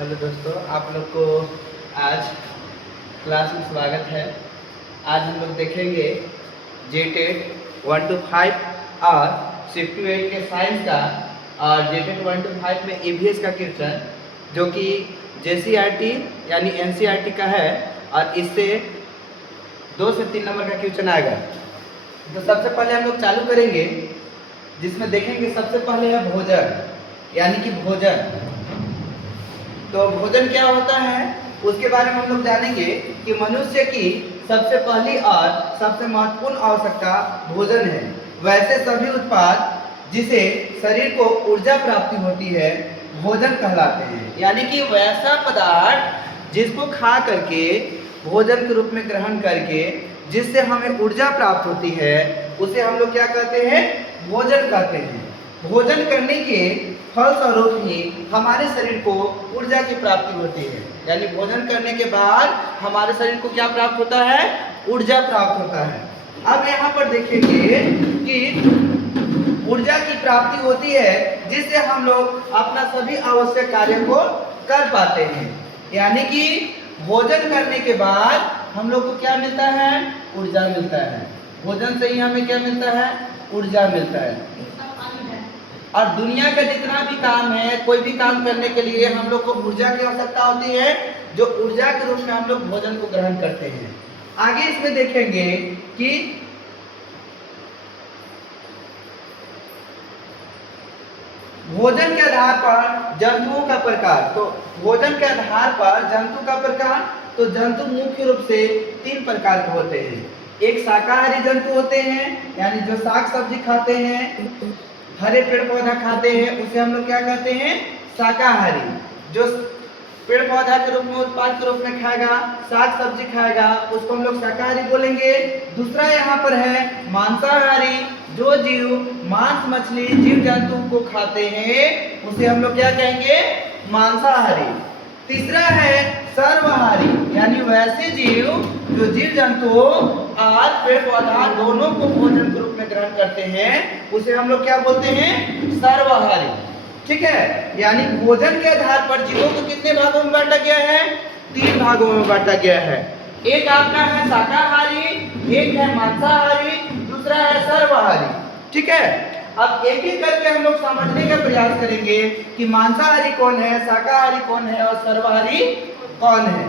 Hello दोस्तों, आप लोग को आज क्लास में स्वागत है। आज हम लोग देखेंगे जेटेट 1 to 5 और 6 to 8 के साइंस का और जेटेट 1 to 5 में ईवीएस का क्वेश्चन जो कि जेसीईआरटी यानी एनसीईआरटी का है और इससे 2 से 3 नंबर का क्वेश्चन आएगा। तो सबसे पहले हम लोग चालू करेंगे जिसमें देखेंगे सबसे पहले है भोजन यानी कि भोजन। तो भोजन क्या होता है उसके बारे में हम लोग जानेंगे कि मनुष्य की सबसे पहली और सबसे महत्वपूर्ण आवश्यकता भोजन है। वैसे सभी उत्पाद जिसे शरीर को ऊर्जा प्राप्ति होती है भोजन कहलाते हैं। यानी कि वैसा पदार्थ जिसको खा करके भोजन के रूप में ग्रहण करके जिससे हमें ऊर्जा प्राप्त होती है उसे हम लोग क्या कहते हैं, भोजन कहते हैं। भोजन करने के फलस्वरूप ही हमारे शरीर को ऊर्जा की प्राप्ति होती है। यानी भोजन करने के बाद हमारे शरीर को क्या प्राप्त होता है, ऊर्जा प्राप्त होता है। अब यहाँ पर देखेंगे कि ऊर्जा की प्राप्ति होती है जिससे हम लोग अपना सभी आवश्यक कार्य को कर पाते हैं। यानी कि भोजन करने के बाद हम लोग को क्या मिलता है, ऊर्जा मिलता है। भोजन से ही हमें क्या मिलता है, ऊर्जा मिलता है। और दुनिया का जितना भी काम है, कोई भी काम करने के लिए हम लोग को ऊर्जा की आवश्यकता होती है, जो ऊर्जा के रूप में हम लोग भोजन को ग्रहण करते हैं। आगे इसमें देखेंगे कि भोजन के आधार पर जंतुओं का प्रकार। तो भोजन के आधार पर जंतु का प्रकार, तो जंतु मुख्य रूप से 3 प्रकार के होते हैं। एक शाकाहारी जंतु होते हैं यानी जो साग सब्जी खाते हैं, हरे पेड़ पौधा खाते हैं, उसे हम लोग क्या कहते हैं, शाकाहारी। जो पेड़ पौधा के रूप में उत्पाद के रूप में खाएगा, साग सब्जी खाएगा, उसको हम लोग शाकाहारी बोलेंगे। दूसरा यहाँ पर है मांसाहारी, जो जीव मांस मछली जीव जंतु को खाते हैं उसे हम लोग क्या कहेंगे, मांसाहारी। तीसरा है सर्वहारी, यानी वैसे जीव जो जीव जंतु और पेड़ पौधा दोनों को भोजन के रूप में ग्रहण करते हैं उसे हम लोग क्या बोलते हैं, सर्वहारी। ठीक है, यानी भोजन के आधार पर जीवों को कितने भागों में बांटा गया है, 3 भागों में बांटा गया है। एक आपका है शाकाहारी, एक है मांसाहारी, दूसरा है सर्वहारी। ठीक है, अब एक एक करके हम लोग समझने का प्रयास करेंगे कि मांसाहारी कौन है, शाकाहारी कौन है और सर्वहारी कौन है।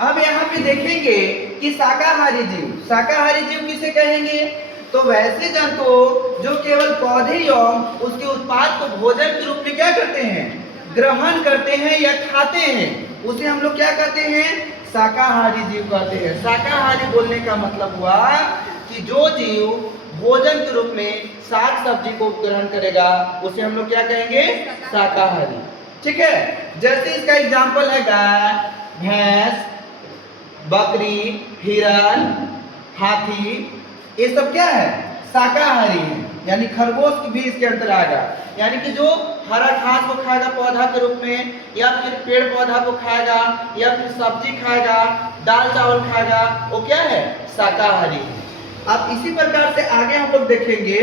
अब यहाँ पे देखेंगे कि शाकाहारी जीव किसे कहेंगे, तो वैसे जंतु जो केवल पौधे एवं उसके उत्पाद को भोजन के रूप में क्या करते हैं, ग्रहण करते हैं या खाते हैं, उसे हम लोग क्या कहते हैं, शाकाहारी जीव कहते हैं। शाकाहारी बोलने का मतलब हुआ कि जो जीव भोजन के रूप में साग सब्जी को ग्रहण करेगा उसे हम लोग क्या कहेंगे, शाकाहारी। ठीक है, जैसे इसका एग्जाम्पल है गाय, भैंस, बकरी, हिरण, हाथी, ये सब क्या है, शाकाहारी है। यानी खरगोश भी इसके अंदर आएगा। यानी कि जो हरा घास को खाएगा पौधा के रूप में, या फिर पेड़ पौधा को खाएगा, या फिर सब्जी खाएगा, दाल चावल खाएगा, वो क्या है, शाकाहारी है। अब इसी प्रकार से आगे हम लोग देखेंगे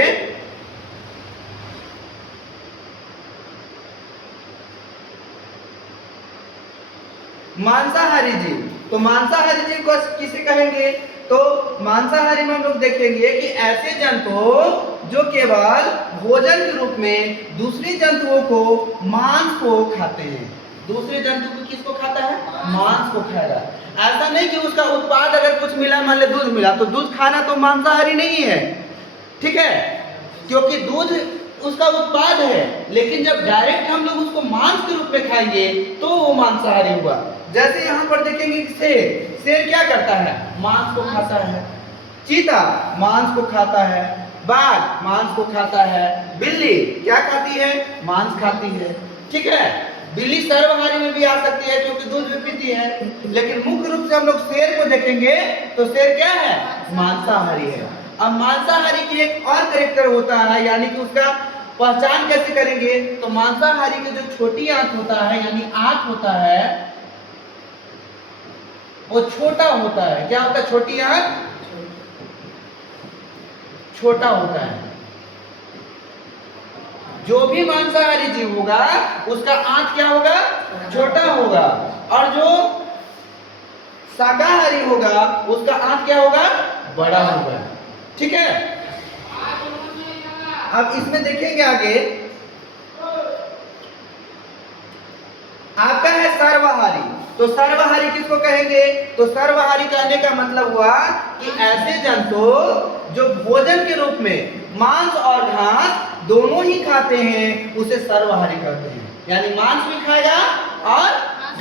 मांसाहारी जीव। तो मांसाहारी जीव को किसे कहेंगे, तो मांसाहारी में हम लोग देखेंगे कि ऐसे जंतु जो केवल भोजन के रूप में दूसरे जंतुओं को मांस को खाते हैं। दूसरे जंतु को किसको खाता है, मांस को खाएगा। ऐसा नहीं कि उसका उत्पाद अगर कुछ मिला, मान ले दूध मिला, तो दूध खाना तो मांसाहारी नहीं है। ठीक है, क्योंकि दूध उसका उत्पाद है, लेकिन जब डायरेक्ट हम लोग उसको मांस के रूप में खाएंगे तो वो मांसाहारी हुआ। जैसे यहाँ पर देखेंगे शेर क्या करता है, मांस को खाता है। चीता मांस को खाता है, बाघ मांस को खाता है, बिल्ली क्या खाती है, मांस खाती है। ठीक है, बिल्ली सर्वहारी में भी आ सकती है क्योंकि दूध भी पीती है, लेकिन मुख्य रूप से हम लोग शेर को देखेंगे तो शेर क्या है, मांसाहारी है। अब मांसाहारी की एक और कैरेक्टर होता है, यानी कि उसका पहचान कैसे करेंगे, तो मांसाहारी की जो छोटी आंत होता है, यानी आंत होता है, वो छोटा होता है। क्या होता है, छोटी आंत। छोटा होता है। जो भी मांसाहारी जीव होगा उसका आंत क्या होगा? छोटा होगा। और जो शाकाहारी होगा उसका आंत क्या होगा? बड़ा होगा। ठीक है। अब इसमें देखेंगे आगे, आपका है सर्वाहारी। तो सर्वाहारी किसको कहेंगे? तो सर्वाहारी कहने का मतलब हुआ कि ऐसे जंतु जो भोजन के रूप में मांस और घास दोनों ही खाते हैं उसे सर्वाहारी कहते हैं। यानी मांस भी खाएगा और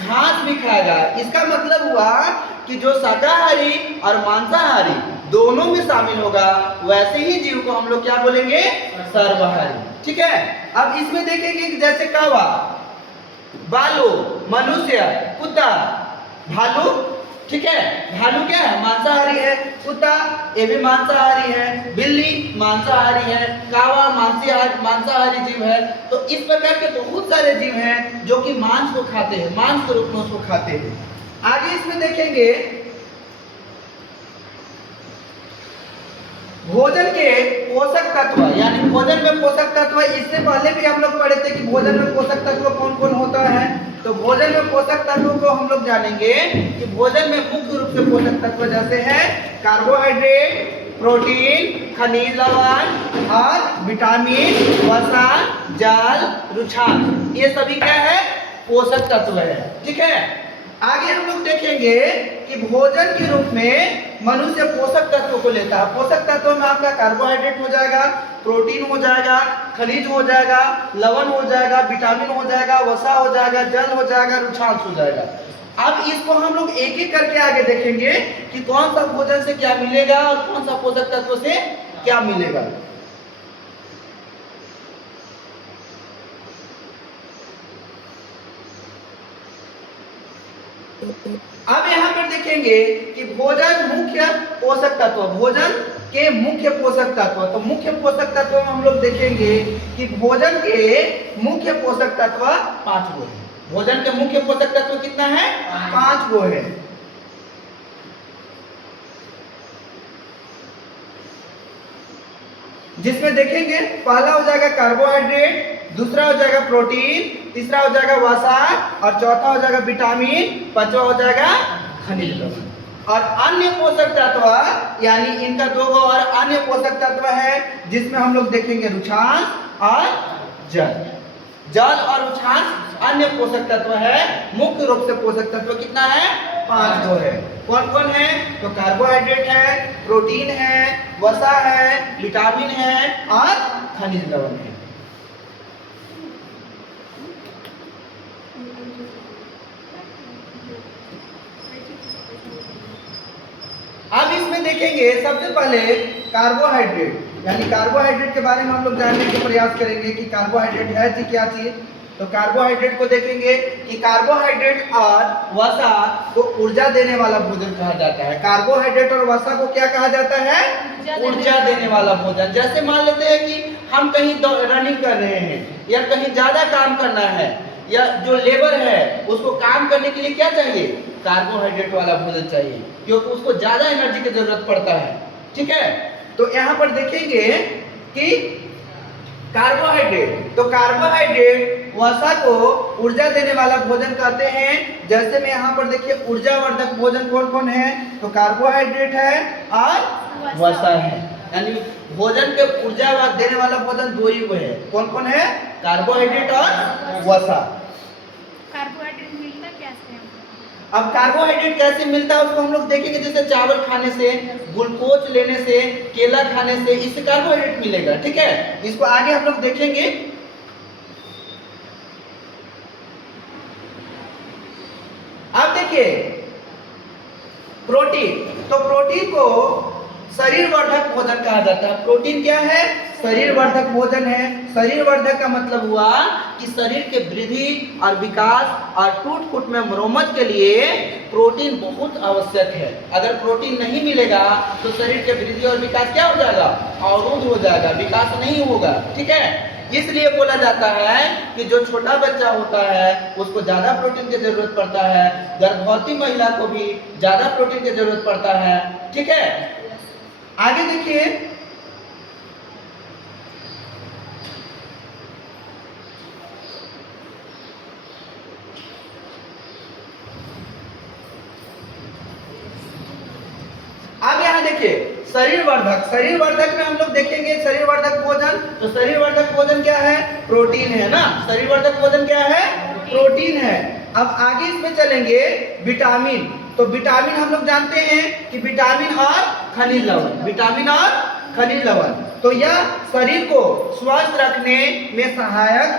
घास भी खाएगा। इसका मतलब हुआ कि जो शाकाहारी और मांसाहारी दोनों में शामिल होगा वैसे ही जीव को हम लोग क्या बोलेंगे? सर्वाहारी। ठीक है। अब इसमें देखेंगे कि जैसे कौवा, बालू, मनुष्य, कुत्ता, भालू। ठीक है। भालू क्या है? मांसाहारी है। कुत्ता ये भी मांसाहारी है। बिल्ली मांसाहारी है। कौवा मांसाहारी जीव है। तो इस प्रकार के बहुत सारे जीव हैं जो कि मांस को खाते हैं, मांस के रूप में उसको खाते हैं। आगे इसमें देखेंगे भोजन के पोषक तत्व, यानी भोजन में पोषक तत्व। इससे पहले भी हम लोग पढ़े थे कि भोजन में पोषक तत्व कौन कौन होता है। तो भोजन में पोषक तत्वों को हम लोग जानेंगे कि भोजन में मुख्य रूप से पोषक तत्व जैसे है कार्बोहाइड्रेट, प्रोटीन, खनिज लवण और विटामिन, वसा, जल, रुक्षांश, ये सभी क्या है? पोषक तत्व है। ठीक है। आगे हम लोग देखेंगे कि भोजन के रूप में मनुष्य पोषक तत्वों को लेता है। पोषक तत्वों में आपका कार्बोहाइड्रेट हो जाएगा, प्रोटीन हो जाएगा, खनिज हो जाएगा, लवण हो जाएगा, विटामिन हो जाएगा, वसा हो जाएगा, जल हो जाएगा, रुक्षांश हो जाएगा। अब इसको हम लोग एक एक करके आगे देखेंगे कि कौन सा भोजन से क्या मिलेगा और कौन सा पोषक तत्व से क्या मिलेगा। अब यहाँ पर देखेंगे कि भोजन मुख्य पोषक तत्व, भोजन के मुख्य पोषक तत्व। तो मुख्य पोषक तत्व में हम लोग देखेंगे कि भोजन के मुख्य पोषक तत्व 5 गो है। भोजन के मुख्य पोषक तत्व कितना है? 5 गो है। जिसमें देखेंगे पहला हो जाएगा कार्बोहाइड्रेट, दूसरा हो जाएगा प्रोटीन, तीसरा हो जाएगा वसा और चौथा हो जाएगा विटामिन, पांचवा हो जाएगा खनिज लवण। और अन्य पोषक तत्व यानी इनका 2 और अन्य पोषक तत्व है जिसमें हम लोग देखेंगे रुक्षांश और जल। जल और रुक्षांश अन्य पोषक तत्व है। मुख्य रूप से पोषक तत्व कितना है? 5 गो है। कौन कौन है? तो कार्बोहाइड्रेट है, प्रोटीन है, वसा है, विटामिन है और खनिज लवण है। अब इसमें देखेंगे सबसे पहले कार्बोहाइड्रेट, यानी कार्बोहाइड्रेट के बारे में हम लोग जानने का प्रयास करेंगे कि कार्बोहाइड्रेट है जी क्या चीज। तो कार्बोहाइड्रेट को देखेंगे कि कार्बोहाइड्रेट और वसा को ऊर्जा देने वाला भोजन कहा जाता है। कार्बोहाइड्रेट और वसा को क्या कहा जाता है? ऊर्जा देने वाला भोजन। जैसे मान लेते हैं कि हम कहीं रनिंग कर रहे हैं या कहीं ज्यादा काम करना है या जो लेबर है उसको काम करने के लिए क्या चाहिए? कार्बोहाइड्रेट वाला भोजन चाहिए, क्योंकि उसको ज्यादा एनर्जी की जरूरत पड़ता है। ठीक है। तो यहाँ पर देखेंगे कि कार्बोहाइड्रेट, तो कार्बोहाइड्रेट वसा को ऊर्जा देने वाला भोजन कहते हैं। जैसे में यहाँ पर देखिए ऊर्जावर्धक भोजन कौन कौन है? तो कार्बोहाइड्रेट है और वसा है। यानी भोजन के ऊर्जा देने वाला भोजन 2 ही है। कौन कौन है? कार्बोहाइड्रेट और वसा। कार्बोहाइड्रेट मिलता कैसे है? अब कार्बोहाइड्रेट कैसे मिलता है उसको हम लोग देखेंगे। जैसे चावल खाने से, ग्लूकोज लेने से, केला खाने से, इससे कार्बोहाइड्रेट मिलेगा। ठीक है। इसको आगे हम लोग देखेंगे। अब देखिए प्रोटीन, तो प्रोटीन को शरीर वर्धक भोजन कहा जाता है। प्रोटीन क्या है? शरीर वर्धक भोजन है। शरीर वर्धक का मतलब हुआ कि शरीर के वृद्धि और विकास और टूट फूट में मरम्मत के लिए प्रोटीन बहुत आवश्यक है। अगर प्रोटीन नहीं मिलेगा तो शरीर के वृद्धि और विकास क्या हो जाएगा? अवरुद्ध हो जाएगा, विकास नहीं होगा। ठीक है। इसलिए बोला जाता है कि जो छोटा बच्चा होता है उसको ज्यादा प्रोटीन की जरूरत पड़ता है, गर्भवती महिला को भी ज्यादा प्रोटीन की जरूरत पड़ता है। ठीक है। आगे देखिए देखिए शरीर वर्धक में हम लोग देखेंगे शरीर वर्धक भोजन। तो शरीर वर्धक भोजन क्या है? प्रोटीन है ना। शरीर वर्धक भोजन क्या है? प्रोटीन है। अब आगे इसमें चलेंगे विटामिन। तो विटामिन हम लोग जानते हैं कि विटामिन और खनिज लवण, विटामिन और खनिज लवण। तो यह शरीर को स्वस्थ रखने में सहायक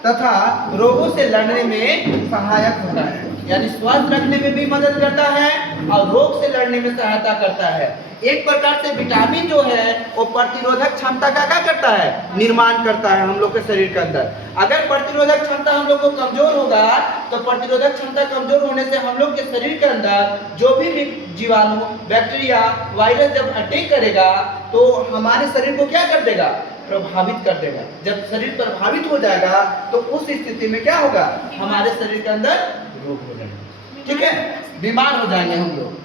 तथा रोगों से लड़ने में सहायक होता है, यानी स्वस्थ रखने में भी मदद करता है और रोग से लड़ने में सहायता करता है। एक प्रकार से विटामिन जो है वो प्रतिरोधक क्षमता का क्या करता है? निर्माण करता है हम लोग के शरीर के अंदर। अगर प्रतिरोधक क्षमता हम लोग को कमजोर होगा तो प्रतिरोधक क्षमता कमजोर होने से हम लोग के शरीर के अंदर जो भी जीवाणु, बैक्टीरिया, वायरस जब अटैक करेगा तो हमारे शरीर को क्या कर देगा? प्रभावित कर देगा। जब शरीर प्रभावित हो जाएगा तो उस स्थिति में क्या होगा? हमारे शरीर के अंदर रोग हो जाएगा, ठीक है, बीमार हो जाएंगे हम लोग।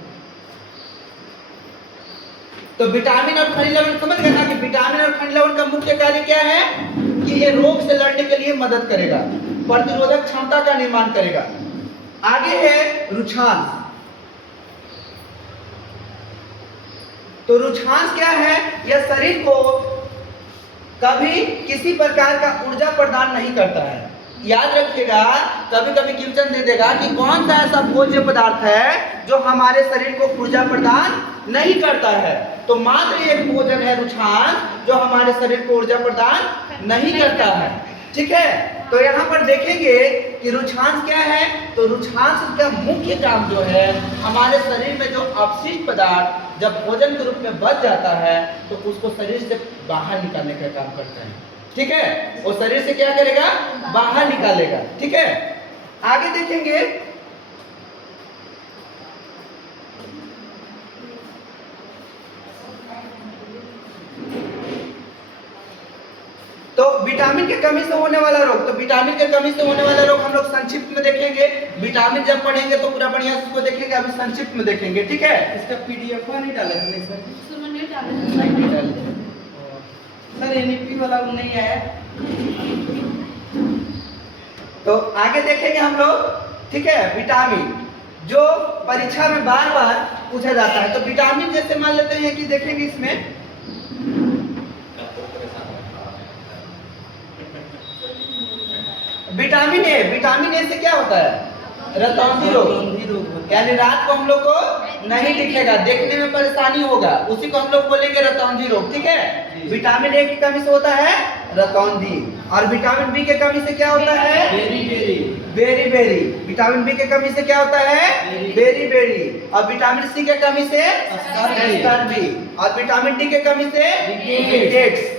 तो विटामिन और खनिज लवण समझ गए ना कि विटामिन और खनिज लवण का मुख्य कार्य क्या है? कि ये रोग से लड़ने के लिए मदद करेगा, प्रतिरोधक क्षमता का निर्माण करेगा। आगे है रुक्षांश। तो रुक्षांश क्या है? यह शरीर को कभी किसी प्रकार का ऊर्जा प्रदान नहीं करता है। याद रखिएगा, कभी कभी क्वेश्चन दे देगा कि कौन सा ऐसा भोज्य पदार्थ है जो हमारे शरीर को ऊर्जा प्रदान नहीं करता है। तो मात्र एक भोजन है रुक्षांश जो हमारे शरीर को ऊर्जा प्रदान नहीं करता है, ठीक है। तो यहाँ पर देखेंगे कि रुक्षांश क्या है। तो रुक्षांश का मुख्य काम जो है हमारे शरीर में जो अपशिष्ट पदार्थ जब भोजन के रूप में बच जाता है तो उसको शरीर से बाहर निकालने का काम करता है, ठीक है। वो शरीर से क्या करेगा? बाहर निकालेगा, ठीक है। आगे देखेंगे तो विटामिन की कमी से होने वाला रोग। तो विटामिन की कमी से होने वाला रोग हम लोग संक्षिप्त में देखेंगे। विटामिन जब पढ़ेंगे तो पूरा बढ़िया से उसको देखेंगे, अभी संक्षिप्त में देखेंगे, ठीक है। इसका पीडीएफ नहीं डाले थे सर? सर एनईपी वाला नहीं है। तो आगे देखेंगे हम लोग, ठीक है। विटामिन जो परीक्षा में बार बार पूछा जाता है। तो विटामिन जैसे मान लेते हैं कि देखेंगे इसमें विटामिन ए से क्या होता है? रतौंधी रोग, यानी रात को हम लोग को नहीं दिखेगा, देखने में परेशानी होगा, उसी को हम लोग बोलेंगे रतौंधी रोग, ठीक है। विटामिन ए की कमी से होता है रतौंधी। और विटामिन बी के कमी से क्या होता है? Berry berry. विटामिन बी के कमी से क्या होता है? Beriberi. और विटामिन सी के कमी से स्कर्वी। और विटामिन डी के कमी से रिकेट्स।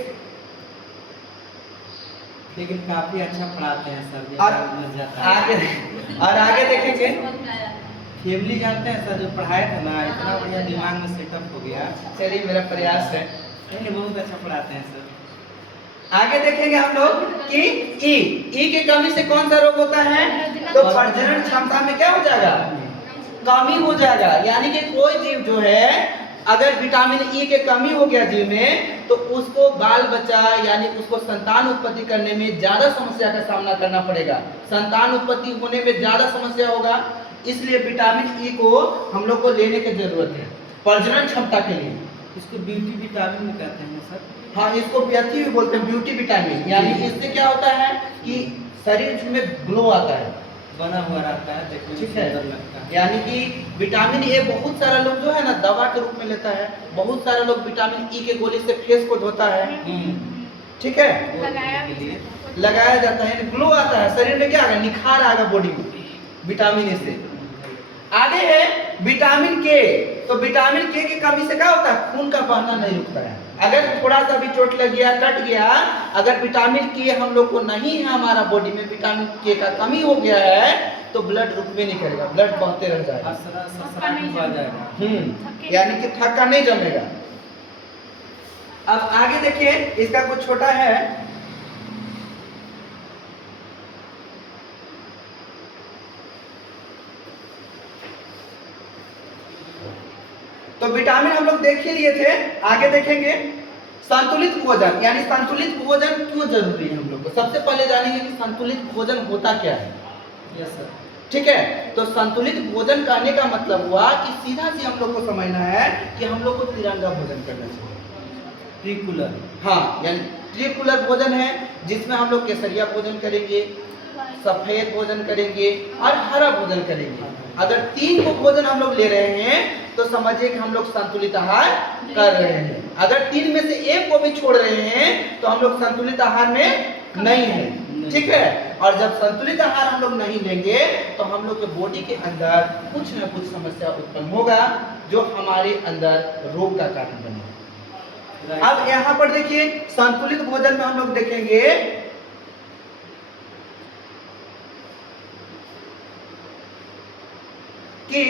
लेकिन काफी अच्छा पढ़ाते हैं सर। और आगे देखेंगे फैमिली जानते हैं सर, जो पढ़ाया था ना इतना बढ़िया दिमाग में सेटअप हो गया। चलिए मेरा प्रयास है। नहीं, बहुत अच्छा पढ़ाते हैं सर। आगे देखेंगे हम लोग कि ई के कमी से कौन सा रोग होता है? तो प्रजनन क्षमता में क्या हो जाएगा? कमी हो जाएगा। यानी कि कोई जीव जो है अगर विटामिन ई के कमी हो गया जीव में तो उसको बाल बच्चा यानी उसको संतान उत्पत्ति करने में ज्यादा समस्या का सामना करना पड़ेगा, संतान उत्पत्ति होने में ज्यादा समस्या होगा। इसलिए विटामिन ई को हम लोग को लेने की जरूरत है प्रजनन क्षमता के लिए। इसको ब्यूटी विटामिन भी कहते हैं सर। हाँ, इसको ब्यूटी भी बोलते हैं, ब्यूटी विटामिन। यानी इससे क्या होता है कि शरीर में ग्लो आता है, बना हुआ रहता है, देखने में सुंदर लगता है। यानी कि विटामिन ए बहुत सारा लोग जो है ना दवा के रूप में लेता है। बहुत सारे लोग विटामिन ई के गोली से फेस को धोता है, ठीक है, लगाया जाता है, ग्लो आता है शरीर में, क्या आएगा? निखार आएगा बॉडी में विटामिन ए से। आगे है विटामिन के। तो विटामिन के की कमी से क्या होता है? खून का बहना नहीं रुकता है। अगर थोड़ा सा भी चोट लग गया, कट गया, अगर विटामिन के हम लोग को नहीं है हमारा बॉडी में, विटामिन के का कमी हो गया है तो ब्लड रुकवे नहीं करेगा, ब्लड बहते रह जाएगा, यानी कि थक्का नहीं जमेगा। अब आगे देखिए, इसका कुछ छोटा है। तो विटामिन हम लोग देख ही लिए थे। आगे देखेंगे संतुलित भोजन। यानी संतुलित भोजन क्यों जरूरी है हम लोग को? सबसे पहले जानेंगे कि संतुलित भोजन होता क्या है। Yes sir. ठीक है, तो संतुलित भोजन करने का मतलब हुआ कि सीधा सी हम लोग को समझना है कि हम लोग को तिरंगा भोजन करना चाहिए। ट्रिकुलर। हाँ, यानी त्रिकुलर भोजन है जिसमें हम लोग केसरिया भोजन करेंगे, सफेद भोजन करेंगे और हरा भोजन करेंगे। अगर 3 को भोजन हम लोग ले रहे हैं तो समझिए कि हम लोग संतुलित आहार कर रहे हैं। अगर 3 में से 1 को भी छोड़ रहे हैं तो हम लोग संतुलित आहार में नहीं है। ठीक है, और जब संतुलित आहार हम लोग नहीं लेंगे तो हम लोग के बॉडी के अंदर कुछ न कुछ समस्या उत्पन्न होगा जो हमारे अंदर रोग का कारण बनेगा। अब यहाँ पर देखिए संतुलित भोजन में हम लोग देखेंगे कि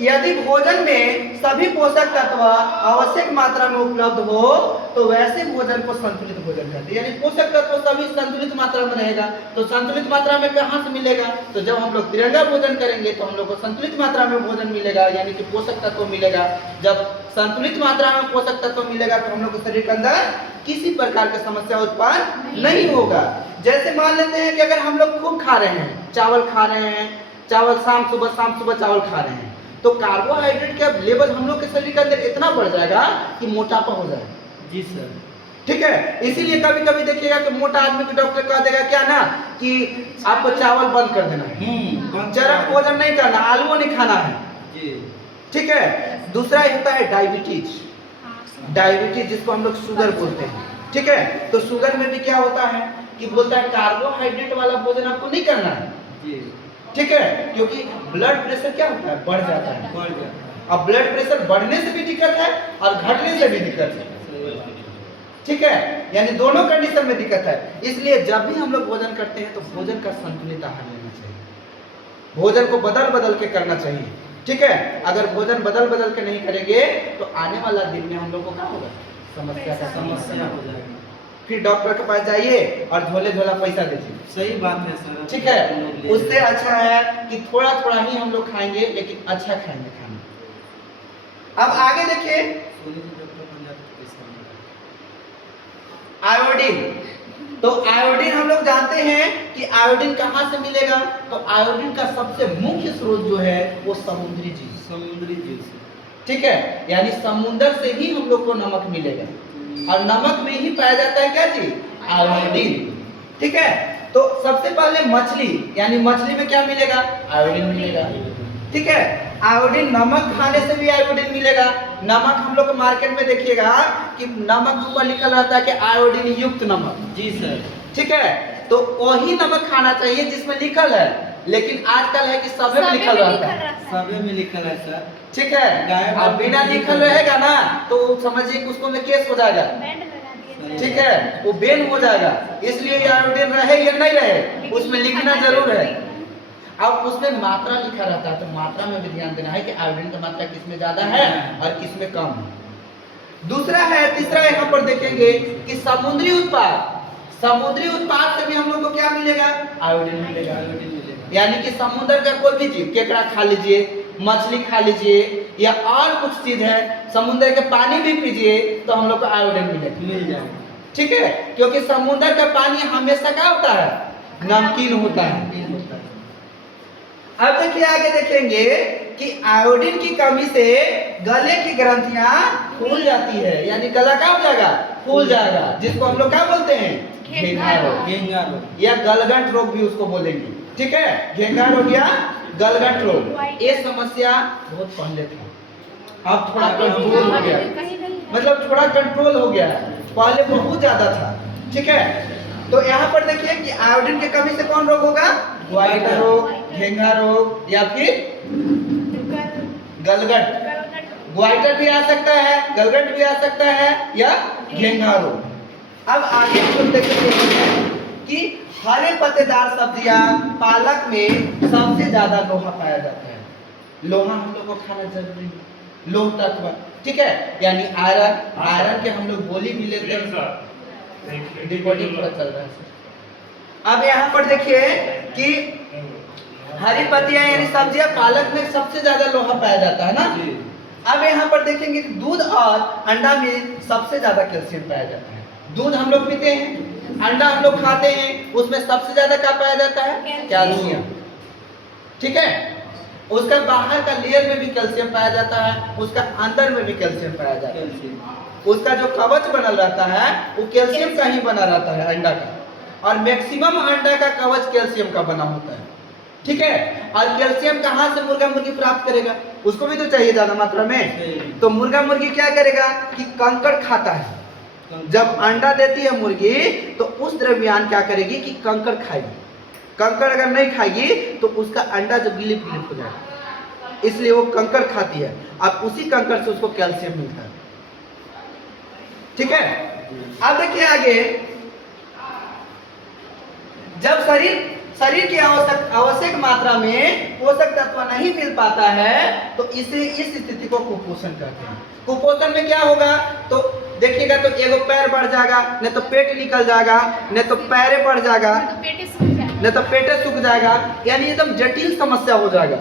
यदि भोजन में सभी पोषक तत्व आवश्यक मात्रा में उपलब्ध हो तो वैसे भोजन को संतुलित भोजन कहते हैं। यानी पोषक तत्व सभी संतुलित मात्रा में रहेगा तो संतुलित मात्रा में कहाँ से मिलेगा? तो जब हम लोग तिरंगा भोजन करेंगे तो हम लोग को संतुलित मात्रा में भोजन मिलेगा, यानी कि पोषक तत्व मिलेगा। जब संतुलित मात्रा में पोषक तत्व मिलेगा तो हम लोग के शरीर के अंदर किसी प्रकार की समस्या उत्पन्न नहीं होगा। जैसे मान लेते हैं कि अगर हम लोग खूब खा रहे हैं, चावल खा रहे हैं, चावल शाम सुबह चावल खा रहे हैं तो कार्बोहाइड्रेट का लेवल हम लोग के शरीर के अंदर इतना बढ़ जाएगा कि मोटापा हो जाएगा। जी सर। ठीक है, इसीलिए कभी कभी देखिएगा कि मोटा आदमी को डॉक्टर कह देगा क्या ना कि आपको चावल बंद कर देना है, चरक भोजन नहीं करना, आलू नहीं खाना है जी। ठीक है। दूसरा होता है डायबिटीज, डायबिटीज जिसको हम लोग शुगर बोलते हैं। ठीक है, तो शुगर में भी क्या होता है कि बोलता है कार्बोहाइड्रेट वाला भोजन आपको नहीं करना है जी। ठीक है, क्योंकि ब्लड प्रेशर क्या होता है, बढ़ जाता है। बढ़ जाता है। अब ब्लड प्रेशर बढ़ने से भी दिक्कत है और घटने से भी दिक्कत है। ठीक है, यानी दोनों कंडीशन में दिक्कत है। इसलिए जब भी हम लोग भोजन करते हैं तो भोजन का संतुलित आहार लेना चाहिए, भोजन को बदल बदल के करना चाहिए। ठीक है, अगर भोजन बदल बदल के नहीं करेंगे तो आने वाला दिन में हम लोग को क्या होगा, समस्या हो जाएगी। फिर डॉक्टर के पास जाइए और झोले झोला पैसा दीजिए। सही बात है सर। ठीक है, उससे अच्छा है कि थोड़ा थोड़ा ही हम लोग खाएंगे लेकिन अच्छा खाएंगे खाना। अब आगे देखिए आयोडीन। तो आयोडीन हम लोग जानते हैं कि आयोडीन कहाँ से मिलेगा? तो आयोडीन का सबसे मुख्य स्रोत जो है वो समुद्री जीव से। ठीक है, यानी समुद्र से ही हम लोग को नमक मिलेगा और नमक में ही पाया जाता है क्या चीज, आयोडीन। ठीक है, तो सबसे पहले मछली, यानी मछली में क्या मिलेगा, आयोडीन मिलेगा। ठीक है, आयोडीन नमक खाने से भी आयोडीन मिलेगा। नमक हम लोग मार्केट में देखिएगा कि नमक ऊपर लिखल रहता है कि आयोडीन युक्त नमक। जी सर। ठीक है, तो वही नमक खाना चाहिए जिसमें लिखल है, लेकिन आजकल है कि सभी में लिखल रहता है। सभी में लिखल है सर। ठीक है, अब बिना लिखल रहेगा ना तो समझिए कि उसको में केस हो जाएगा। ठीक है, वो बैन हो जाएगा। इसलिए आयोडीन रहे या नहीं रहे उसमें लिखना जरूर है। अब उसमें मात्रा लिखा रहता है तो मात्रा में भी ध्यान देना है कि आयोडीन की मात्रा किसमें ज्यादा है और किसमें कम है। दूसरा है, तीसरा यहाँ पर देखेंगे कि समुद्री उत्पाद से भी हम लोग को क्या मिलेगा, आयोडीन मिलेगा। यानी कि समुद्र का कोई भी जीव, केकड़ा खा लीजिए, मछली खा लीजिए या और कुछ चीज है, समुद्र के पानी भी पीजिए तो हम लोग को आयोडीन मिल जाएगा। ठीक है, क्योंकि समुद्र का पानी हमेशा क्या होता है, नमकीन होता है। अब देखिए आगे देखेंगे कि आयोडीन की कमी से गले की ग्रंथियां फूल जाती है, यानी गला क्या हो जाएगा, फूल जाएगा, जिसको हम लोग क्या बोलते हैं, घेंघा रोग या गलगंट रोग भी उसको बोलेंगे। ठीक है, घेंघा रोग या गलगंट रोग, ये समस्या बहुत पहले था, अब थोड़ा कंट्रोल हो गया, मतलब थोड़ा कंट्रोल हो गया, पहले बहुत ज्यादा था। ठीक है, तो यहाँ पर देखिए कि आयोडीन की कमी से कौन रोग होगा, ग्वाइटर रोग, घेंघा रोग या फिर गलगंट। ग्वाइटर भी आ सकता है, गलगंट भी आ सकता है या घेंघा रोग। अब आगे हम देखेंगे कि हरे पत्तेदार सब्जियां, पालक में सबसे ज्यादा लोहा पाया जाता है। लोहा हम लोग को खाना जरूरी है, लोह तत्व। ठीक है, यानी आयरन के हम लोग गोली भी लेते हैं। डिकोडिंग थोड़ा चल रहा है। अब यहाँ पर देखिए कि हरी पत्तियां यानी सब्जियां, पालक में सबसे ज्यादा लोहा पाया जाता है ना। अब यहाँ पर देखेंगे कि दूध और अंडा में सबसे ज्यादा कैल्शियम पाया जाता है। दूध हम लोग पीते हैं, अंडा हम लोग खाते हैं, उसमें सबसे ज्यादा क्या पाया जाता है, कैल्शियम। ठीक है। उसका बाहर का लेयर में भी कैल्शियम पाया जाता है, उसका अंदर में भी कैल्शियम पाया जाता है। उसका जो कवच बनल रहता है वो कैल्शियम का ही बना रहता है अंडा का, और मैक्सिमम अंडा का कवच कैल्शियम का बना होता है। ठीक है। और कैल्शियम कहाँ से मुर्गा मुर्गी प्राप्त करेगा, उसको भी तो चाहिए ज्यादा मात्रा में। तो मुर्गा मुर्गी क्या करेगा कि कंकड़ खाता है। जब अंडा देती है मुर्गी तो उस दरमियान क्या करेगी कि कंकड़ खाएगी। कंकड़ अगर नहीं खाएगी तो उसका अंडा जो गिलिप गिलिप हो जाएगा, इसलिए वो कंकड़ खाती है। अब उसी कंकड़ से उसको कैल्शियम मिलता है। ठीक है। अब देखिए आगे, जब शरीर की आवश्यक मात्रा में पोषक तत्व नहीं मिल पाता है तो इसे इस स्थिति को कुपोषण कहते हैं। कुपोषण में क्या होगा तो देखिएगा, तो एगो पैर बढ़ जाएगा, नहीं तो पेट निकल जाएगा, नहीं तो पैरे बढ़ जाएगा, नहीं तो पेटे सूख जाएगा, यानी एकदम जटिल समस्या हो जाएगा।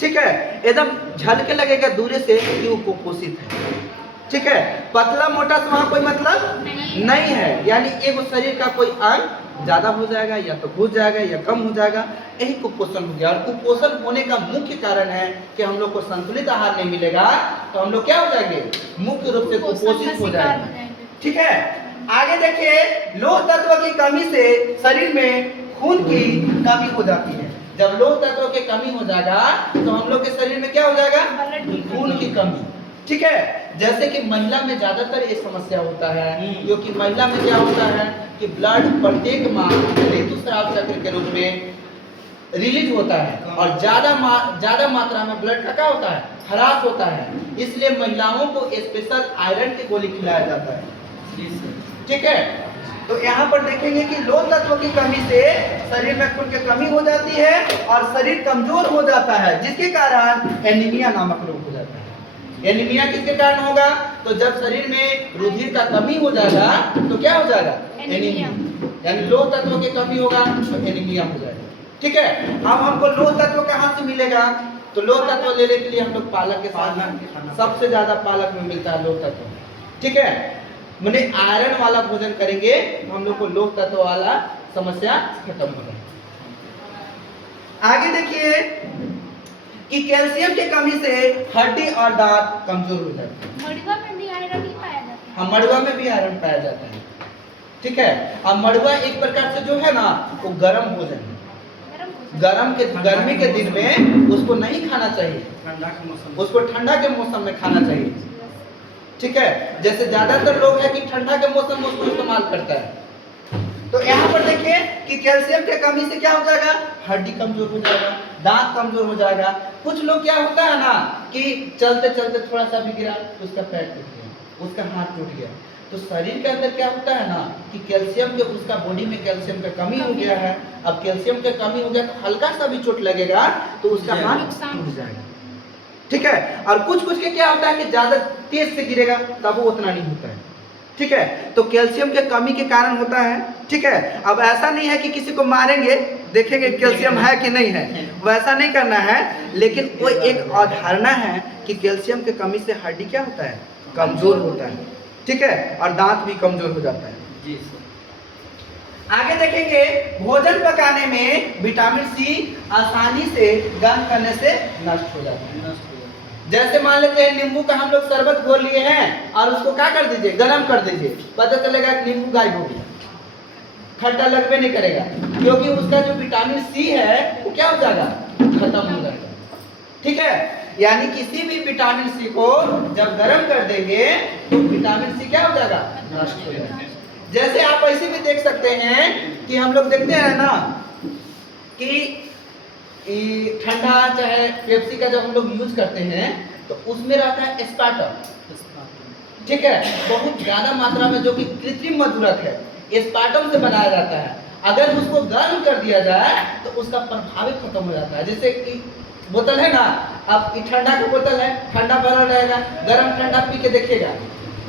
ठीक है। एकदम झलके लगेगा दूर से कि वो कुपोषित है। ठीक है। पतला मोटा से वहाँ कोई मतलब नहीं है, यानी एगो शरीर का कोई अंग ज्यादा हो जाएगा या तो घुस जाएगा या कम हो जाएगा, यही कुपोषण हो गया। और कुपोषण होने का मुख्य कारण है कि हम लोग को संतुलित आहार नहीं मिलेगा तो हम लोग क्या हो जाएंगे, मुख्य रूप से कुपोषित हो जाएंगे। ठीक है। आगे देखिए, लोह तत्व की कमी से शरीर में खून की कमी हो जाती है। जब लोह तत्व की कमी हो जाएगा तो हम लोग के शरीर में क्या हो जाएगा, खून की कमी। ठीक है। जैसे कि महिला में ज्यादातर ये समस्या होता है, क्योंकि महिला में क्या होता है कि ब्लड प्रत्येक माह ऋतुस्राव चक्र के रूप में रिलीज होता है और ज्यादा मात्रा में ब्लड का क्या होता है, ह्रास होता है। इसलिए महिलाओं को स्पेशल आयरन की गोली खिलाया जाता है। ठीक है। तो यहाँ पर देखेंगे कि लोह तत्व की कमी से शरीर में खून की कमी हो जाती है और शरीर कमजोर हो जाता है, जिसके कारण एनीमिया नामक रोग हो जाता है। एनीमिया किसके कारण होगा, तो जब शरीर में रुधिर का कमी हो जाएगा तो क्या हो जाएगा, एनीमिया, यानी लोह तत्व की कमी होगा तो एनीमिया हो जाएगा। ठीक है। अब हमको लोह तत्व कहाँ से मिलेगा, तो लोह तत्व लेने के लिए हम लोग पालक के साथ, सबसे ज्यादा पालक में मिलता है लोह तत्व। ठीक है। मैंने आयरन वाला भोजन करेंगे तो हम लोग को लोह तत्व वाला समस्या खत्म होगा। आगे देखिए कि कैल्शियम की कमी से हड्डी और दांत कमजोर हो जाते हैं। मड़ुआ में भी आयरन ही पाया जाता है। हाँ, मड़ुआ में भी आयरन पाया जाता है। ठीक है। अब मड़ुआ एक प्रकार से जो है ना वो गर्म भोजन है। गर्मी के दिन में उसको नहीं खाना चाहिए, उसको ठंडा के मौसम में खाना चाहिए। ठीक है। जैसे ज्यादातर लोग है कि ठंडा के मौसम में उसको इस्तेमाल करता है। तो यहाँ पर देखिए कि कैल्शियम के कमी से क्या हो जाएगा, हड्डी कमजोर हो जाएगा, दांत कमजोर हो जाएगा। कुछ लोग क्या होता है ना कि चलते चलते थोड़ा सा भी गिरा तो उसका पैर टूट गया, उसका हाथ टूट गया। तो शरीर के अंदर क्या होता है ना कि कैल्शियम के, उसका बॉडी में कैल्शियम का कमी हो गया है। अब कैल्शियम का कमी हो गया तो हल्का सा भी चोट लगेगा तो उसका हाथ टूट जाएगा। ठीक है। और कुछ के क्या होता है कि ज्यादा तेज से गिरेगा तब वो उतना नहीं होता है। ठीक है। तो कैल्शियम के कमी के कारण होता है। ठीक है। अब ऐसा नहीं है कि किसी को मारेंगे देखेंगे कैल्शियम है कि नहीं है, वैसा नहीं करना है, लेकिन वो एक अवधारणा है कि कैल्शियम के कमी से हड्डी क्या होता है, कमजोर होता है। ठीक है। और दांत भी कमजोर हो जाता है। जी सर। आगे देखेंगे, भोजन पकाने में विटामिन सी आसानी से गर्म करने से नष्ट हो जाता है। जैसे मान लेते हैं नींबू का हम लोग शरबत घोल लिए हैं और उसको क्या कर दीजिए, गर्म कर दीजिए, पता चलेगा कि नींबू गायब हो गया, खट्टा लगवे नहीं करेगा, क्योंकि उसका जो विटामिन सी है वो क्या हो जाएगा, खत्म हो जाएगा। ठीक है। यानी किसी भी विटामिन सी को जब गर्म कर देंगे तो विटामिन सी क्या हो जाएगा, नष्ट हो जाएगा। जैसे आप ऐसे भी देख सकते हैं कि हम लोग देखते हैं ना कि ठंडा चाहे पेप्सी का जब हम लोग यूज करते हैं तो उसमें रहता है एस्पार्टम। ठीक है। बहुत ज्यादा मात्रा में, जो कि कृत्रिम मधुरक है, एस्पार्टम से बनाया जाता है। अगर उसको गर्म कर दिया जाए तो उसका प्रभाव खत्म हो जाता है। जैसे कि बोतल है ना, अब ये ठंडा का बोतल है, ठंडा भरा रहेगा, गर्म ठंडा पी के देखिएगा,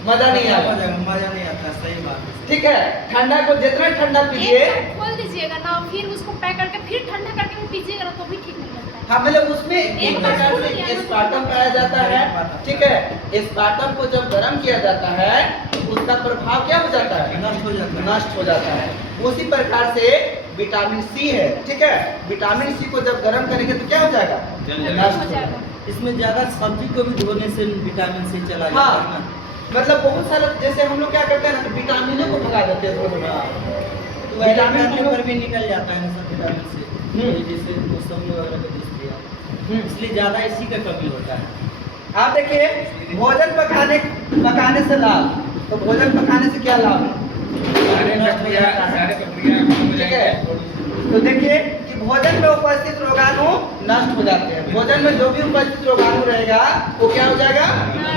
मजा नहीं आएगा, मजा नहीं आता। सही बात है। ठीक है। ठंडा को जितना ठंडा पीजिए, खोल दीजिएगा ना, फिर उसको पैक करके फिर ठंडा करके पीजिएगा ना तो भी ठीक नहीं लगता है। हाँ, मतलब उसमें एक प्रकार से एस्पार्टम पाया जाता है। ठीक है। एस्पार्टम को जब गर्म किया जाता है तो उसका प्रभाव क्या हो जाता है, नष्ट हो जाता है। नष्ट हो जाता है। उसी प्रकार से विटामिन सी है, ठीक है। विटामिन सी को जब गर्म करेंगे तो क्या हो जाएगा? नष्ट हो जाएगा। इसमें ज्यादा सब्जी को भी धोने से विटामिन सी चला जाता हाँ। है ना। मतलब बहुत सारा, जैसे हम लोग क्या करते हैं ना, तो विटामिनों को भगा देते हैं थोड़ा थोड़ा। तो विटामिन हम के लोग- ऊपर भी निकल जाता है ना सब विटामिन से, जैसे मौसमी वगैरह का जूस दिया, इसलिए ज्यादा इसी का कमी होता है। आप देखिए, भोजन पकाने से लाभ, तो भोजन पकाने से क्या लाभ है? ठीक है, तो देखिए कि भोजन में उपस्थित रोगाणु नष्ट हो जाते हैं। भोजन में जो भी उपस्थित रोगाणु रहेगा वो क्या हो जाएगा?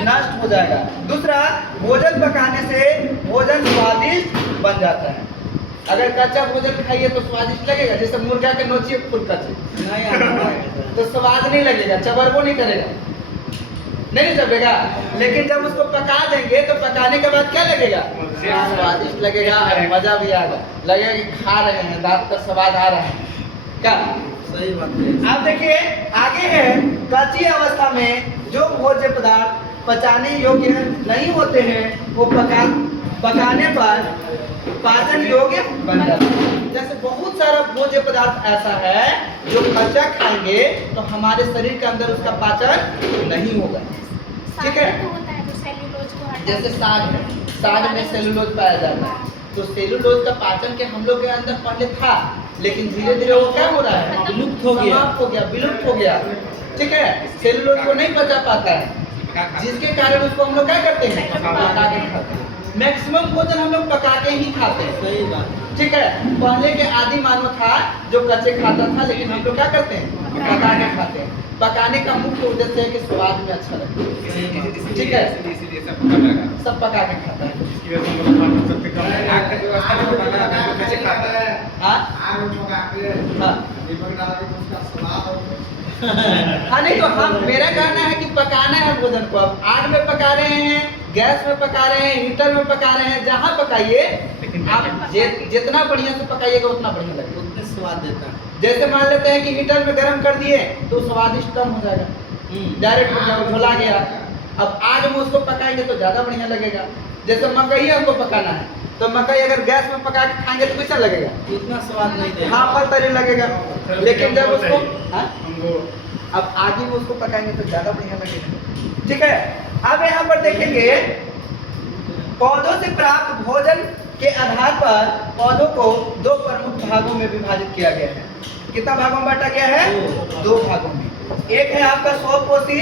नष्ट हो जाएगा। दूसरा, भोजन पकाने से भोजन स्वादिष्ट बन जाता है। अगर कच्चा भोजन खाइए तो स्वादिष्ट लगेगा, जैसे मुर्गा के नोचिए फुल कच्चे नहीं आता है। तो स्वाद नहीं लगेगा, चबरबो नहीं करेगा, नहीं चबेगा। लेकिन जब उसको पका देंगे तो पकाने के बाद क्या लगेगा? स्वादिष्ट लगेगा और मजा भी आएगा, लगेगा कि खा रहे हैं, दांत का स्वाद आ रहा है। क्या सही बात है। आप देखिए आगे है, कच्ची अवस्था में जो भोज्य पदार्थ पचाने योग्य नहीं होते हैं वो पकाने पर पाचन योग्य बन जाता है। जैसे बहुत सारा भोज्य पदार्थ ऐसा है जो कच्चा खाएंगे तो हमारे शरीर के अंदर उसका पाचन नहीं होगा, ठीक है। साग तो होता है जो सेल्यूलोज को हटा जैसे देता साग है, साग में सेलुलोज पाया जाता है, तो सेलुलोज का पाचन के हम लोग के अंदर पहले था, लेकिन धीरे धीरे वो क्या हो रहा है? विलुप्त हो गया। समाप्त हो गया, विलुप्त हो गया, ठीक है। सेलुलोज को नहीं पचा पाता है, जिसके कारण उसको हम लोग क्या करते हैं? पका के खाते हैं। मैक्सिमम भोजन हम लोग पका के ही खाते हैं, सही बात है। ठीक है। पहले के आदि मानव था जो कच्चे खाता था, लेकिन हम लोग क्या करते हैं? पका के खाते हैं। पकाने का मुख्य उद्देश्य है कि स्वाद में अच्छा लगे, ठीक है। सब पका के खाता है। हाँ? हाँ नहीं तो हम, मेरा कहना है कि पकाना है भोजन को। अब आग में पका रहे हैं, गैस में पका रहे हैं, हीटर में पका रहे हैं, जहाँ पकाइए आप जितना बढ़िया से पकाइएगा उतना बढ़िया लगेगा, उतने स्वाद देता है। जैसे मान लेते हैं कि हीटर में गर्म कर दिए तो स्वादिष्ट कम हो जाएगा, डायरेक्ट हो जाएगा, झोला गया। अब आग में उसको पकाएंगे तो ज्यादा बढ़िया लगेगा। जैसे मकई हमको पकाना है, तो मकई अगर गैस में पका के खाएंगे तो कैसा लगेगा? उतना स्वाद नहीं देगा। हाँ, फल तरी लगेगा। लेकिन जब उसको हाँ? अब आगे में उसको पकाएंगे तो ज्यादा बढ़िया लगेगा, ठीक है। अब यहाँ पर देखेंगे, पौधों से प्राप्त भोजन के आधार पर पौधों को दो प्रमुख भागों में विभाजित किया गया है। कितना भागों में बांटा गया है? दो भागों में। एक है आपका स्वपोषी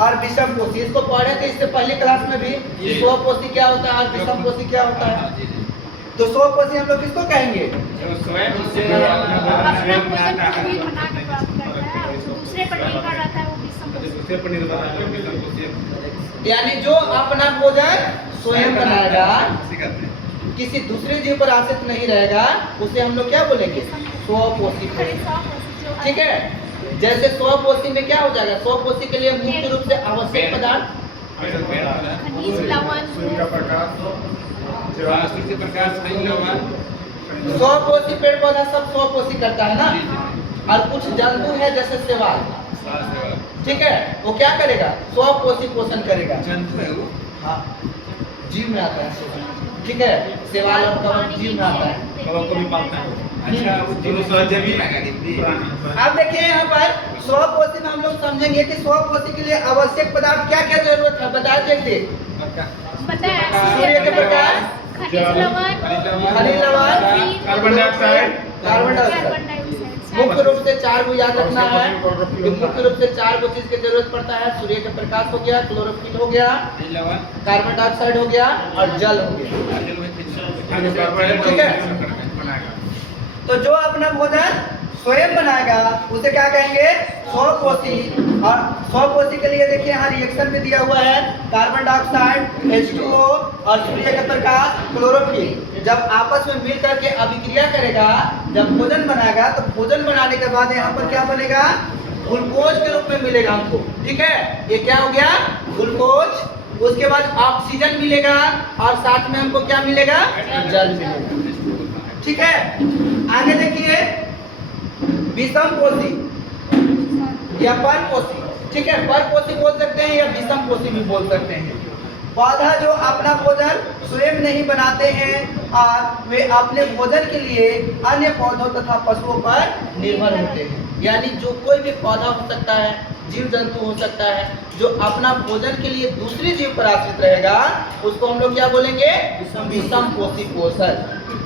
और विषमपोषी। इसको पढ़े थे इससे पहले क्लास में भी, स्वपोषी क्या होता है और विषमपोषी क्या होता है। तो स्वपोषी हम लोग किसको कहेंगे? अपना भोजन खुद ही बना के प्राप्त करता है और जो दूसरे पर निर्भर रहता है वो विषमपोषी। यानी जो अपना भोजन स्वयं बनाएगा, किसी दूसरे जीव पर आश्रित नहीं रहेगा, उसे हम लोग क्या बोलेंगे? स्वपोषी खड़े बोलेंगे, 100% जो ठीक है। जैसे स्वपोषी में क्या हो जाएगा? स्वपोषी के लिए मुख्य रूप से आवश्यक पदार्थ खनिज लवण स्वपोषी पेड़ पौधा सब स्वपोषी करता है ना। और कुछ जंतु है जैसे शैवाल, ठीक है, वो क्या करेगा? स्वपोषी पोषण करेगा। जंतु है वो। हाँ, जीव में आता है शैवाल, ठीक है। शैवाल और कवक जीव में आता है। अच्छा, वो दोनों सहजवी लगा दी। अब देखिए यहाँ पर स्वपोषी में हम लोग समझेंगे कि स्वपोषी के लिए आवश्यक पदार्थ क्या क्या जरूरत है, बता दीजिए। बताया सूर्य के प्रकाश, खनिज लवण खनिज लवण, कार्बन डाइऑक्साइड, कार्बन डाइऑक्साइड। मुख्य रूप से चार को याद रखना है कि मुख्य रूप से चार को चीज की जरूरत पड़ता है। सूर्य का प्रकाश हो गया, क्लोरोफिल हो गया, कार्बन डाइऑक्साइड हो गया और जल हो गया, ठीक है। तो जो अपना भोजन स्वयं बनाएगा उसे क्या कहेंगे? स्वपोषी। और स्वपोषी के लिए देखिए यहाँ रिएक्शन भी दिया हुआ है, कार्बन डाइऑक्साइड, H2O और सूर्य का प्रकाश, क्लोरोफिल जब आपस में मिल करके अभिक्रिया करेगा, जब भोजन बनाएगा तो भोजन बनाने के बाद यहाँ पर क्या बनेगा? ग्लूकोज के रूप में मिलेगा हमको, ठीक है। ये क्या हो गया? ग्लूकोज। उसके बाद ऑक्सीजन मिलेगा और साथ में हमको क्या मिलेगा? जल मिलेगा, ठीक है। आगे देखिए, विषमपोषी या परपोषी, ठीक है। परपोषी बोल सकते हैं या विषमपोषी भी बोल सकते हैं। पौधा जो अपना भोजन स्वयं नहीं बनाते हैं और वे अपने भोजन के लिए अन्य पौधों तथा पशुओं पर निर्भर होते हैं। यानी जो कोई भी पौधा हो सकता है, जीव जंतु हो सकता है, जो अपना भोजन के लिए दूसरी जीव पर आश्रित रहेगा, उसको हम लोग क्या बोलेंगे? विषम पोषी पोषण।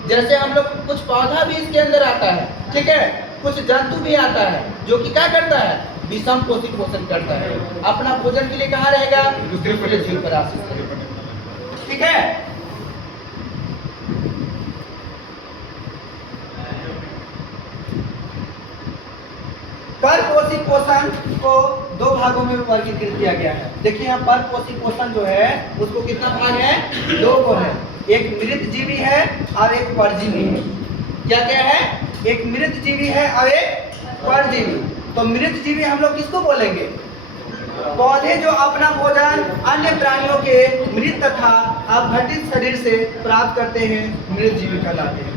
जैसे हम लोग कुछ पौधा भी इसके अंदर आता है, ठीक है, कुछ जंतु भी आता है जो कि क्या करता है? विषम पोषी पोषण करता है। अपना भोजन के लिए कहाँ रहेगा? दूसरे जीव पर आश्रित रहेगा। ठीक है। परपोषी पोषण को दो भागों में वर्गीकृत किया गया है। देखिए यहाँ परपोषी पोषण जो है उसको कितना भाग है? दो को है। एक मृत जीवी है और एक परजीवी है। क्या क्या है? एक मृत जीवी है और एक परजीवी। तो मृत जीवी हम लोग किसको बोलेंगे? पौधे जो अपना भोजन अन्य प्राणियों के मृत तथा अपघटित शरीर से प्राप्त करते हैं, मृत जीवी कहलाते हैं।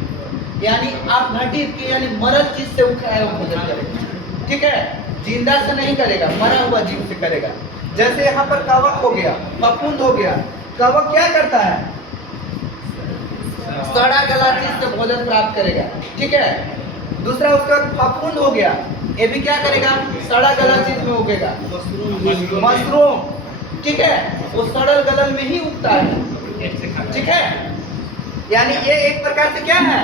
यानी अपघटित के यानी मरल चीज से उठाया हुआ भोजन करेगा, ठीक है, जिंदा से नहीं करेगा, मरा हुआ जीव से करेगा। जैसे यहाँ पर कवक हो गया, फफूंद हो गया। कवक क्या करता है? सड़ा गला चीज से भोजन प्राप्त करेगा, ठीक है। दूसरा उसका फफूंद हो गया, ये भी क्या करेगा? सड़ा गला चीज में उगेगा, मशरूम, ठीक है, वो सड़ल गलल में ही उगता है, ठीक है। यानी ये एक प्रकार से क्या है?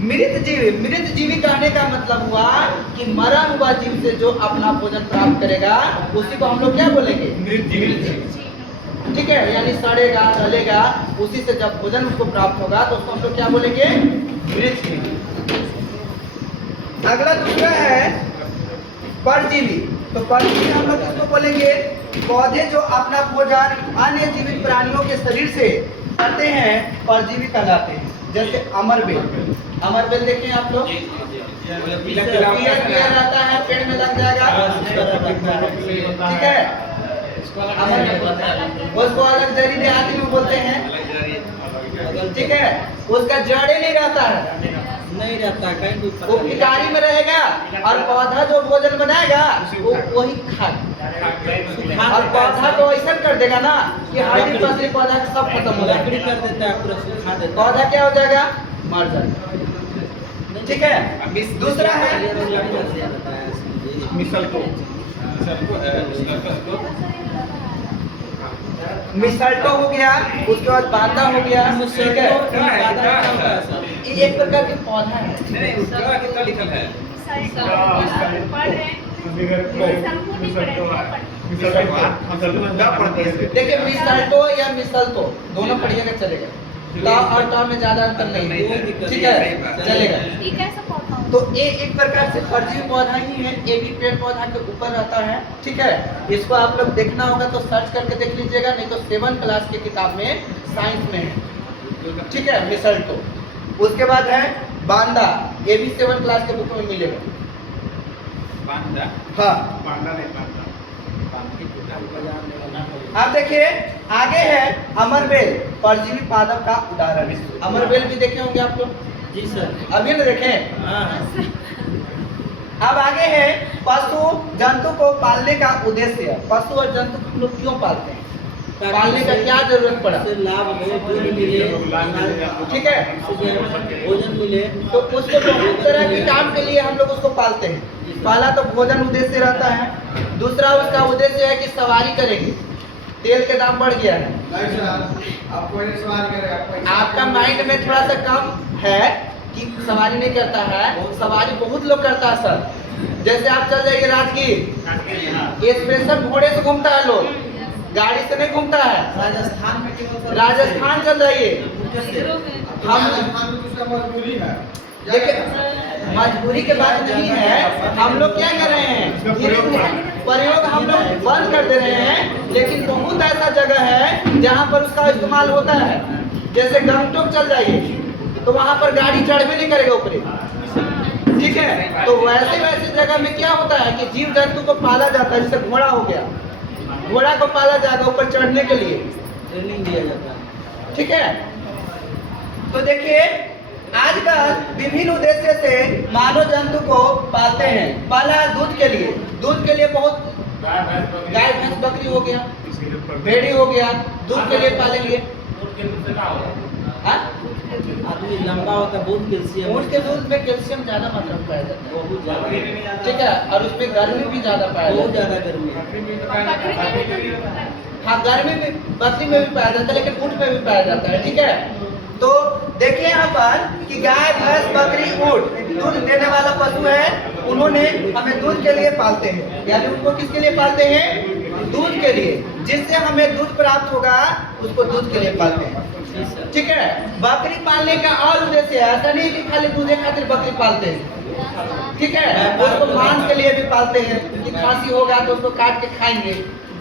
मृत जीवी। मृत जीवी कहने का मतलब हुआ कि मरा हुआ जीव से जो अपना भोजन प्राप्त करेगा उसी को हम लोग क्या बोलेंगे? मृत जीवी, ठीक है। यानी सड़ेगा, गलेगा, उसी से जब भोजन उसको प्राप्त होगा तो उसको हम लोग क्या बोलेंगे? मृत जीवी। अगला दूसरा है परजीवी। तो परजीवी हम लोग किसको बोलेंगे? पौधे जो अपना भोजन अन्य जीवित प्राणियों के शरीर से करते हैं, परजीवी कहलाते हैं। जैसे अमरबेल। अमरबेल देखिए आप लोग, पीला रहता है, पेड़ में लग जाएगा, ठीक है। उसको अलग जड़ी देहाती में बोलते हैं, ठीक है। उसका जड़े नहीं रहता है, नहीं रहता, कहीं वो किनारी में रहेगा और पौधा जो भोजन बनाएगा वो वही खाएगा। और पौधा को ऐसा कर देगा ना कि हड्डी पसली पौधा का सब खत्म हो लकड़ी जाएगा, कर देता है, पूरा सुखा देता है। पौधा क्या हो जाएगा? मर जाएगा, ठीक है। दूसरा है मिसल्टो हो गया, उसके बाद बांदा हो गया, ठीक है। ये एक प्रकार के पौधा है। देखिए मिसल्टो या मिसल्टो दोनों पढ़िएगा, चलेगा। ता और ता में ज्यादा अंतर नहीं है, ठीक है, चलेगा। ये कैसा पौधा होता है? तो ये एक प्रकार से परजीवी पौधा ही है। ये भी पेड़ पौधा के ऊपर रहता है, ठीक है। इसको आप लोग देखना होगा तो सर्च करके देख लीजिएगा, नहीं तो 7 क्लास की किताब में साइंस में है, ठीक है, मिसल्टो। उसके बाद है बांदा, ये भी 7 क्लास के बुक में मिलेगा। बांदा? हाँ, बांदा नहीं, बांदा। आप देखिए आगे है अमरबेल, परजीवी पादप का उदाहरण। अमरबेल भी देखे होंगे आप लोग? जी सर। अभी ना देखें? हाँ। अब आगे है पशु जंतु को पालने का उद्देश्य। पशु और जंतु को हम लोग क्यों पालते हैं? पालने का क्या जरूरत पड़ा? उससे लाभ हो, दूध मिले, ठीक है, भोजन मिले, तो उसको बहुत तरह के काम के लिए हम लोग उसको पालते हैं। पहला तो भोजन उद्देश्य रहता है, दूसरा उसका उद्देश्य है कि सवारी करेंगे। तेल के दाम बढ़ गया है, आपका माइंड में थोड़ा सा कम है कि सवारी नहीं करता है। सवारी बहुत लोग करता है सर। जैसे आप चल जाइए राजगीर, स्पेशल घोड़े से घूमता है लोग, गाड़ी से नहीं घूमता है। राजस्थान में केवल राजस्थान चल जाइए, हम देखिए मजबूरी के बात नहीं है, हम लोग क्या कर रहे हैं? धीरे धीरे प्रयोग हम लोग बंद कर दे रहे हैं, लेकिन बहुत ऐसा जगह है जहाँ पर उसका इस्तेमाल होता है। जैसे गंगटोक चल जाइए तो वहाँ पर गाड़ी चढ़ भी नहीं करेगा ऊपर, ठीक है। तो वैसे वैसे जगह में क्या होता है कि जीव जंतु को पाला जाता है। जैसे घोड़ा हो गया, घोड़ा को पाला जाएगा ऊपर चढ़ने के लिए, ट्रेनिंग दिया जाता है, ठीक है। तो देखिए आजकल विभिन्न उद्देश्य से मानव जंतु को पालते हैं। पहला दूध के लिए, दूध के लिए बहुत गाय भैंस बकरी हो गया, भेड़ी हो गया, दूध के लिए पालेंगे। हाँ? आदमी लंबा होता है, बहुत कैल्शियम ऊँट के दूध में कैल्शियम ज्यादा मात्रा में पाया जाता बहुत ज्यादा है, ठीक है, और उसमें गर्मी भी ज्यादा पाया बहुत जाता है। ज्यादा गर्मी है। बकरी का भी दूध होता है। हाँ, गर्मी में बकरी में भी पाया जाता है, लेकिन ऊँट में भी पाया जाता है, ठीक है। तो देखिए यहाँ पर कि गाय भैंस बकरी ऊँट दूध देने वाला पशु है, उन्होंने हमें दूध के लिए पालते हैं, यानी उनको किसके लिए पालते हैं? दूध के लिए, जिससे हमें दूध प्राप्त होगा उसको दूध के लिए पालते हैं, जी सर। ठीक है। बकरी पालने का और उद्देश्य है, ऐसा नहीं कि खाली दूध खातिर बकरी पालते हैं, ठीक है, उसको मांस के लिए भी पालते हैं कि खांसी होगा तो उसको काट के खाएंगे,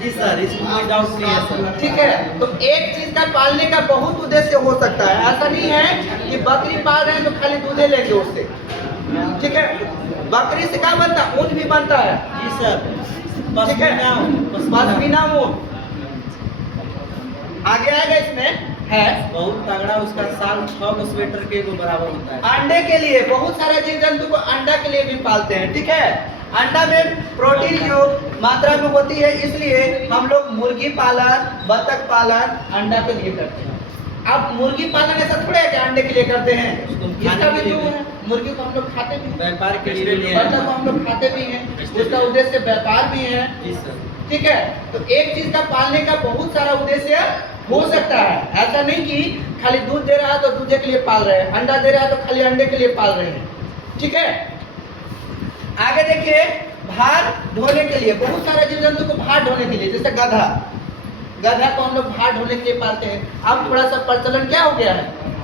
जी सर, इसमें कोई डाउट नहीं है सर। ठीक है। तो एक चीज का पालने का बहुत उद्देश्य हो सकता है, ऐसा नहीं है कि बकरी पाल रहे हैं तो खाली दूधे लेंगे उससे, ठीक है। बकरी से क्या बनता है? ऊन भी बनता है, जी सर, ठीक है, पश्मीना ऊन। आगे आएगा इसमें है बहुत तगड़ा, उसका साल 6 को स्वेटर के को बराबर होता है। अंडे के लिए, बहुत सारे जीव जंतु को अंडा के लिए भी पालते हैं, ठीक है। अंडा में प्रोटीन जो मात्रा में होती है, इसलिए हम लोग मुर्गी पालन, बतख पालन अंडा के लिए करते हैं। अब मुर्गी पालन ऐसा थोड़ा है कि अंडे के लिए करते हैं, इसका भी जो है मुर्गी को हम लोग खाते भी हैं, व्यापार के लिए भी बतख को हम लोग खाते भी हैं, उसका उद्देश्य व्यापार भी है, जी सर। ठीक है। तो एक चीज का पालने का बहुत सारा उद्देश्य हो सकता है, ऐसा नहीं कि खाली दूध दे रहा है तो दूध के लिए पाल रहे हैं, अंडा दे रहा है तो खाली अंडे के लिए पाल रहे हैं, ठीक है। आगे देखिए, भार ढोने के लिए, बहुत सारे जीव जंतु को भार ढोने के लिए, जैसे गधा, गधा को हम लोग भार ढोने के लिए पालते हैं। अब थोड़ा सा प्रचलन क्या हो गया है,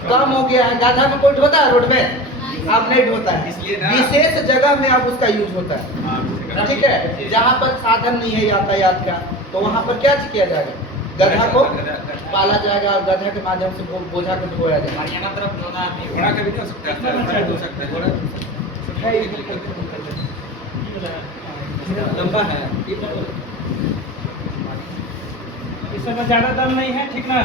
कम हो गया है। गधा में कोई ढोता है रोड में? अब नहीं ढोता है, इसलिए ना- विशेष जगह में अब उसका यूज होता है, ठीक है। जहाँ पर साधन नहीं है यातायात का, तो वहाँ पर क्या किया जाएगा? गधा को पाला जाएगा और गधा के माध्यम से बोझा को ढोया जाएगा। हरियाणा तरफ जो ना घोड़ा का भी नहीं हो सकता है, घोड़ा हो सकता है, घोड़ा लंबा है। इस समय ज्यादा दम नहीं है, ठीक ना?